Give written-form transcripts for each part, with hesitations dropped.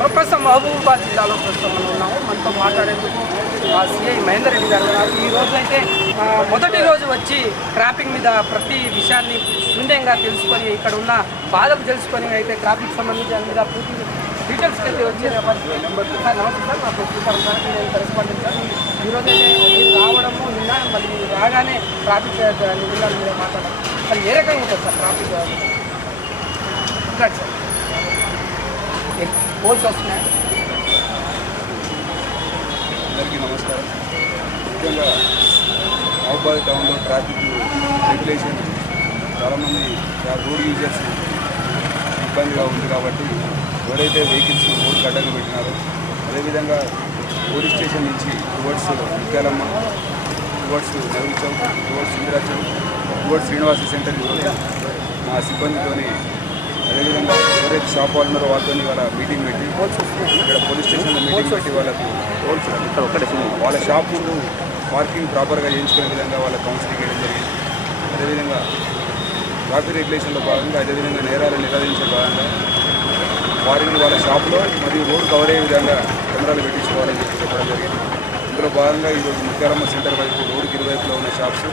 ప్రస్తుతం మహబూబాబాద్ జిల్లాలో ప్రస్తుతం మనం ఉన్నాము. మనతో మాట్లాడేందుకు సిఐ మహేందర్ రెడ్డి గారు ఉన్నారు. ఈ రోజు అయితే మొదటి రోజు వచ్చి ట్రాఫిక్ మీద ప్రతి విషయాన్ని శూన్యంగా తెలుసుకొని ఇక్కడ ఉన్న బాధలు తెలుసుకొని అయితే ట్రాఫిక్ సంబంధించి దాని మీద పూర్తి డీటెయిల్స్కి అయితే వచ్చే సార్ నమస్తే సార్. నా ప్రస్తుతం సార్ నేను కరెస్పాండెంట్ సార్. ఈరోజు అయితే మీరు రావడము నిన్న మళ్ళీ రాగానే ట్రాఫిక్ నిబంధనల మీద మాట్లాడడం మరి ఏ రకంగా ఉంటుంది సార్ ట్రాఫిక్ సార్? పోల్స్ వస్తున్నాయి. అందరికీ నమస్కారం. ముఖ్యంగా మహబూబాబాద్ టౌన్లో ట్రాఫిక్ రెగ్యులేషన్ చాలామంది రోడ్ యూజర్స్ ఇబ్బందిగా ఉంది కాబట్టి ఎవరైతే వెహికల్స్ రోడ్డు అడ్డంగా పెట్టినారో అదేవిధంగా పోలీస్ స్టేషన్ నుంచి towards Mutyalamma, towards Nehru Chowk, towards Indira Chowk, towards Srinivasa centre ఈరోజు మా సిబ్బందితోని అదేవిధంగా ఎవరైతే షాప్ వాళ్ళు ఉన్నారో వాళ్ళతో వాళ్ళ మీటింగ్ పెట్టి ఇక్కడ పోలీస్ స్టేషన్లో మీటింగ్ పెట్టి వాళ్ళకి వాళ్ళ షాప్ ముందు పార్కింగ్ ప్రాపర్గా చేయించుకునే విధంగా వాళ్ళ కౌన్సిలింగ్ చేయడం జరిగింది. అదేవిధంగా ట్రాఫిక్ రెగ్యులేషన్లో భాగంగా అదేవిధంగా నేరాలను నిరోధించే భాగంగా వారిని వాళ్ళ షాప్లో మరియు రోడ్ కవర్ అయ్యే విధంగా కెమెరాలు పెట్టించుకోవాలని చెప్పడం జరిగింది. ఇందులో భాగంగా ఈరోజు ముత్యాలమ్మ సెంటర్ వైపు రోడ్డుకి ఇరువైపులో ఉన్న షాప్స్,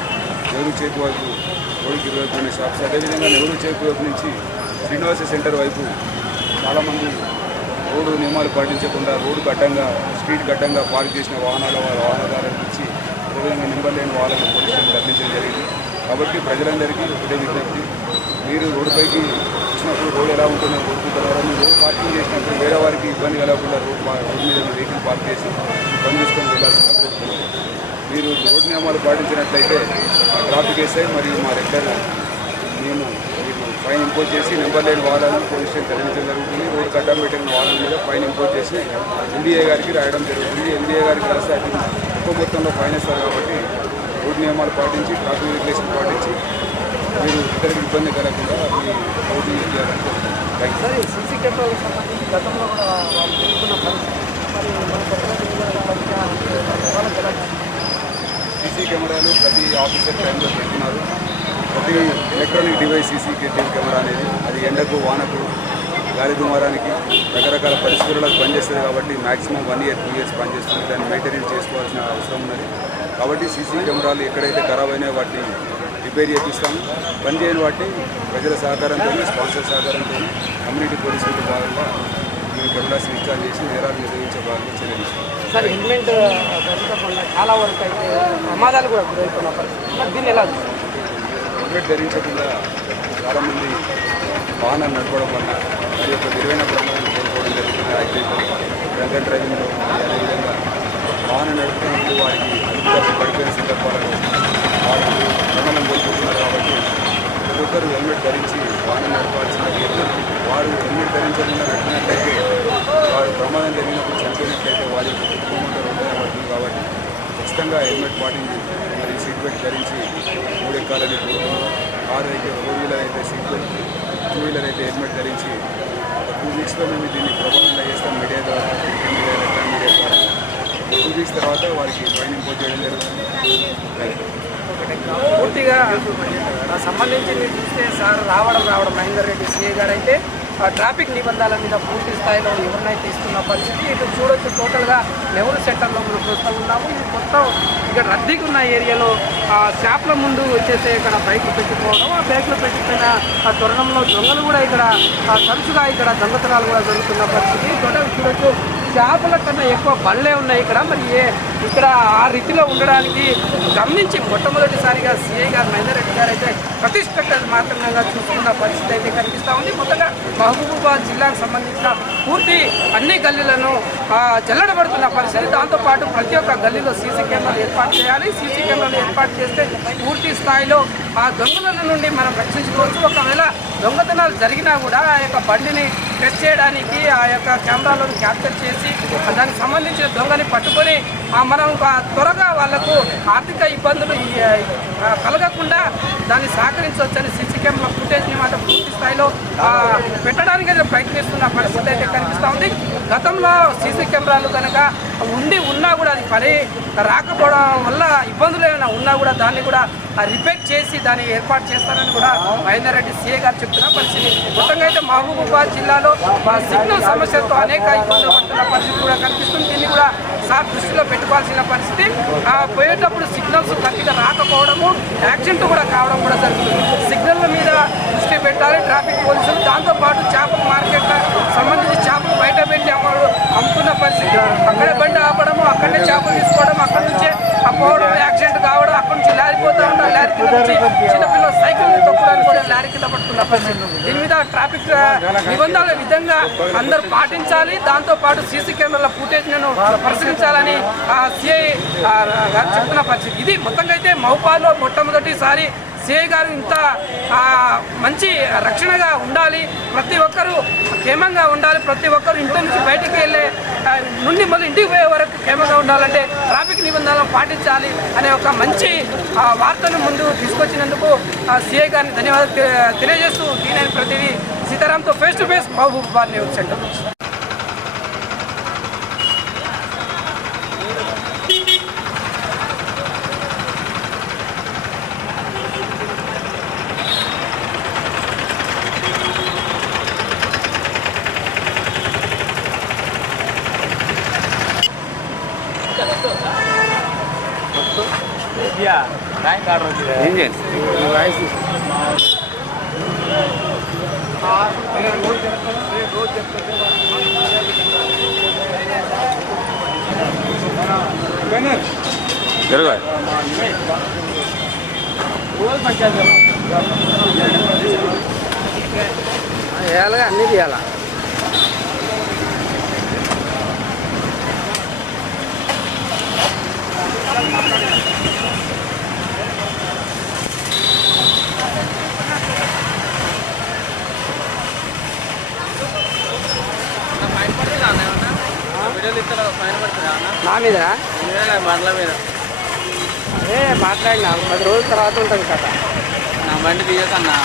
నెహ్రూ చేతి వైపు రోడ్డుకి ఇరువైపు ఉన్న షాప్స్, అదేవిధంగా నెహ్రూ చేతి వైపు నుంచి శ్రీనివాస సెంటర్ వైపు చాలామంది రోడ్డు నియమాలు పాటించకుండా రోడ్డుకు అడ్డంగా స్ట్రీట్కి అడ్డంగా పార్క్ చేసిన వాహనదారులకు ఇచ్చి అదేవిధంగా నెంబర్ లేని వాళ్ళని పోలీసులు తరలించడం జరిగింది. కాబట్టి ప్రజలందరికీ ఒకటే విజ్ఞప్తి, మీరు రోడ్డుపైకి వచ్చినప్పుడు రోడ్ ఎలా ఉంటుందో కోరుకుంటున్నారో మీరు రోడ్ పార్కింగ్ చేసినప్పుడు వేరే వారికి ఇబ్బంది కలగకుండా రోడ్ మీద వెహికల్ పార్క్ చేసి పని చేసుకొని వెళ్ళాల్సిన కోరుకుంటున్నారు. మీరు రోడ్డు నియమాలు పాటించినట్లయితే ట్రాఫిక్ ఎస్ఐ మరియు మా రెగ్యులర్ మేము ఫైన్ ఇంపోజ్ చేసి నెంబర్ లేని వాళ్ళను పోలీస్ స్టేషన్ తరలించడం జరుగుతుంది. రోడ్డు అడ్డం పెట్టిన వాళ్ళ మీద ఫైన్ ఇంపోజ్ చేసి ఎన్డీఏ గారికి రాయడం జరుగుతుంది. ఎన్డీఏ గారికి రాస్తే అది ఎక్కువ మొత్తంలో ఫైన్ ఇస్తారు. కాబట్టి రోడ్డు నియమాలు పాటించి ట్రాఫిక్ రెగ్యులేషన్ పాటించి మీరు ఇతరులకు ఇబ్బంది కలగకుండా మీ రోడ్డు యూజ్ చేయాలని కోరుకుంటున్నాను. సీసీ కెమెరాలకు సంబంధించి గతంలో కూడా వాళ్ళు చెప్తున్న పరిస్థితి సీసీ కెమెరాలు ప్రతి ఆఫీసర్ టైంలో పెడుతున్నారు. ప్రతి ఎలక్ట్రానిక్ డివైస్ సీసీ కెమెరా అనేది అది ఎండకు, వానకు, గాలి దుమారానికి రకరకాల పరిస్థితుల్లో పనిచేస్తుంది. కాబట్టి మ్యాక్సిమం 1 year 2 years పనిచేస్తుంది. దాన్ని మెయింటెనెన్స్ చేసుకోవాల్సిన అవసరం ఉన్నది. కాబట్టి సీసీ కెమెరాలు ఎక్కడైతే ఖరాబ్ అయినా వాటిని రిపేర్ చేపిస్తాము. పనిచేయని వాటిని ప్రజల సహకారంతో, స్పాన్సర్ సహకారంతో, కమ్యూనిటీ పోలీసులతో భాగంగా ఈ కెమెరాస్ ఇన్స్టాల్ చేసి నేరాలు నిర్వహించే భాగంగా చెల్లిస్తాం. సార్ హెల్మెట్ ధరించకుండా చాలా వరకు అయితే ప్రమాదాలు కూడా గురవుతున్న పరిస్థితి, మరి దీన్ని ఎలా హెల్మెట్ ధరించకుండా చాలామంది వాహనాలు నడపడం వల్ల వారి యొక్క విలువైన ప్రమాదాన్ని కోల్పోవడం జరుగుతుంది. యాక్సిడెంట్, డ్రంక్ అండ్ డ్రైవింగ్లో అదేవిధంగా వాహనం నడుపుతున్నప్పుడు వారికి అదుపు పడిపోయిన సందర్భాలను వారు ప్రమాదం కోల్పోతున్నారు. కాబట్టి ప్రతి ఒక్కరు హెల్మెట్ ధరించి వాహనం నడపాల్సినది. వారు హెల్మెట్ ధరించకుండా నడిపినట్లయితే వారు ప్రమాదం జరిగినప్పుడు చనిపోయినట్లయితే వారి యొక్క కుటుంబంతో పడుతుంది. కాబట్టి ఖచ్చితంగా హెల్మెట్ పాటించి మరి సీట్ బెల్ట్ ధరించి మూడెక్కాలని కోరుతున్నాం. కారు అయితే 4 wheeler అయితే సీట్ బెల్ట్, 2 wheeler అయితే హెల్మెట్ ధరించి 2 weeksలో మేము దీన్ని ప్రభావంగా చేస్తాం. మీడియా ద్వారా, ఎలక్ట్రానిక్ మీడియా ద్వారా 2 weeks తర్వాత వారికి ఫైన్ ఇంపోజ్ చేయడం జరుగుతుంది. పూర్తిగా సంబంధించి మీరు చూస్తే సార్ రావడం మహేందర్ రెడ్డి సిఐ గారు అయితే ట్రాఫిక్ నిబంధనల మీద పూర్తి స్థాయిలో ఎవరినైతే ఇస్తున్న పరిస్థితి. ఇటు చూడొచ్చు టోటల్గా నెహ్రూ సెంటర్లో మనం చూస్తూ ఉన్నాము. ఇది మొత్తం ఇక్కడ రద్దీగా ఉన్న ఏరియాలో షాప్ల ముందు వచ్చేసి ఇక్కడ బైక్లు పెట్టుకోవడం, ఆ బైక్లు పెట్టిపోయిన ఆ తరుణంలో దొంగలు కూడా ఇక్కడ తరచుగా ఇక్కడ దొంగతనాలు కూడా జరుగుతున్న పరిస్థితి. టోటల్ చూడొచ్చు షాపుల కన్నా ఎక్కువ బళ్ళే ఉన్నాయి ఇక్కడ. మరి ఇక్కడ ఆ రీతిలో ఉండడానికి గమనించి మొట్టమొదటిసారిగా సిఐ గారు మహేందర్ రెడ్డి గారు అయితే ప్రతిష్టాత్మకంగా చూసుకున్న పరిస్థితి అయితే కనిపిస్తూ ఉంది. మొత్తంగా మహబూబాబాద్ జిల్లాకు సంబంధించిన పూర్తి అన్ని గల్లీలను జల్లడబడుతున్న పరిస్థితి. దాంతోపాటు ప్రతి ఒక్క గల్లీలో సీసీ కెమెరాలు ఏర్పాటు చేయాలి. సీసీ కెమెరాలు ఏర్పాటు చేస్తే పూర్తి స్థాయిలో ఆ దొంగల నుండి మనం రక్షించుకోవచ్చు. ఒకవేళ దొంగతనాలు జరిగినా కూడా ఆ యొక్క బండిని టెస్ట్ చేయడానికి ఆ యొక్క కెమెరాలను క్యాప్చర్ చేసి దానికి సంబంధించిన దొంగని పట్టుకొని మనం త్వరగా వాళ్లకు ఆర్థిక ఇబ్బందులు కలగకుండా దాన్ని సహకరించవచ్చని సీసీ కెమెరా ఫుటేజ్ని మాట పూర్తి స్థాయిలో పెట్టడానికి ప్రయత్నిస్తున్న పరిస్థితి అయితే కనిపిస్తూ ఉంది. గతంలో సీసీ కెమెరాలు కనుక ఉన్నా కూడా అది పని రాకపోవడం వల్ల ఇబ్బందులు ఏమైనా ఉన్నా కూడా దాన్ని కూడా రిపేర్ చేసి దాన్ని ఏర్పాటు చేస్తారని కూడా మహేందర్ రెడ్డి సీఏ గారు చెప్తున్న పరిస్థితి. మొత్తంగా అయితే మహబూబాబాద్ జిల్లాలో సిగ్నల్ సమస్యలతో అనేక ఇబ్బందులు పడుతున్న పరిస్థితి కూడా కనిపిస్తుంది. దీన్ని కూడా సార్ దృష్టిలో పెట్టుకోవాల్సిన పరిస్థితి. పోయేటప్పుడు సిగ్నల్స్ కరెక్ట్గా రాకపోవడము, యాక్సిడెంట్ కూడా కావడం కూడా జరుగుతుంది. సిగ్నల్ మీద దృష్టి పెట్టాలి ట్రాఫిక్ పోలీసులు. దాంతోపాటు చేపల మార్కెట్ సంబంధించి చేపలు బయట పెట్టి అమ్ముతున్న పరిస్థితి. అక్కడే బండి ఆపడము, అక్కడనే చేపలు తీసుకోవడం, అక్కడి నుంచే పోవడం, యాక్సిడెంట్ కావడం, అక్కడి నుంచి లారీ పోతూ ఉంటాం, లారీ కింద నుంచి చిన్నపిల్లలు సైకిల్ తొక్కడానికి కూడా లారీ కింద పడుతున్న పరిస్థితి. దీని మీద ట్రాఫిక్ నిబంధనల విధంగా అందరూ పాటించాలి. దాంతోపాటు సీసీ కెమెరాల ఫుటేజ్లను పరిశీలించాలని సిఐ గారు చెప్తున్న పరిస్థితి. ఇది మొత్తంగా అయితే మహబూబాబాద్లో మొట్టమొదటిసారి సిఐ గారు ఇంత మంచి రక్షణగా ఉండాలి, ప్రతి ఒక్కరూ క్షేమంగా ఉండాలి, ప్రతి ఒక్కరు ఇంటి నుంచి బయటికి వెళ్ళే నుండి మళ్ళీ ఇంటికి పోయే వరకు క్షేమంగా ఉండాలంటే ట్రాఫిక్ నిబంధనలను పాటించాలి అనే ఒక మంచి వార్తను ముందు తీసుకొచ్చినందుకు సిఐ గారిని ధన్యవాదాలు తెలియజేస్తూ టీనైన్ ప్రతినిధి సీతారాంతో face to face Mahabubabad news centre. వేయాలిగా అన్నీ తీయాలా. నా మీద బండ్ల మీద అదే మాట్లాడినా 10 రోజుల తర్వాత ఉంటుంది కదా. నా బండి తీయకన్నా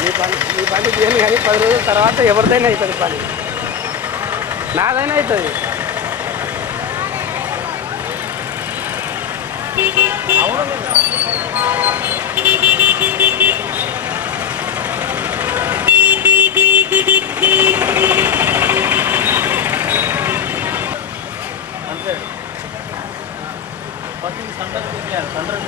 మీ బండి తీయను కానీ 10 రోజుల తర్వాత ఎవరిదైనా అవుతుంది పని, నాదైనా అవుతుంది. అంతే సందర్భం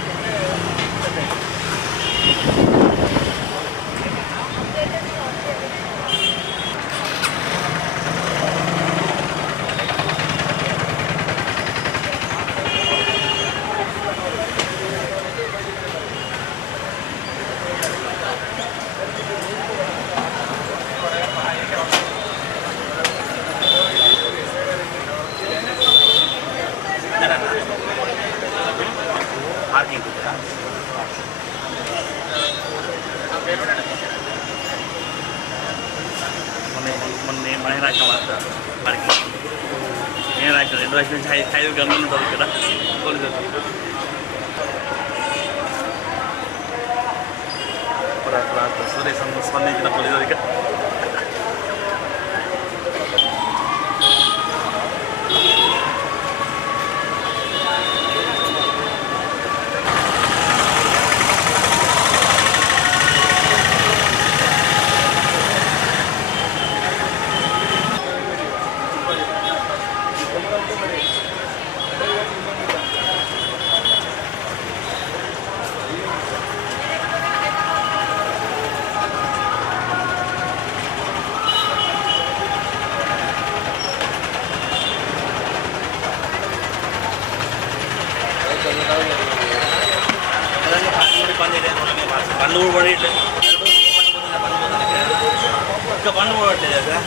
మన రాష్ట్రం మనకి నేను రాష్ట్రం 2 రాష్ట్రం నుంచి 5 గంటలు ఉంటుంది ఇక్కడ పోలీసు సూర్య స్పందించిన పోలీసు అధికారి బండ్లు కూడా పడేయట్లేదు ఇంకా బండ్లు పోవట్లేదు కదా.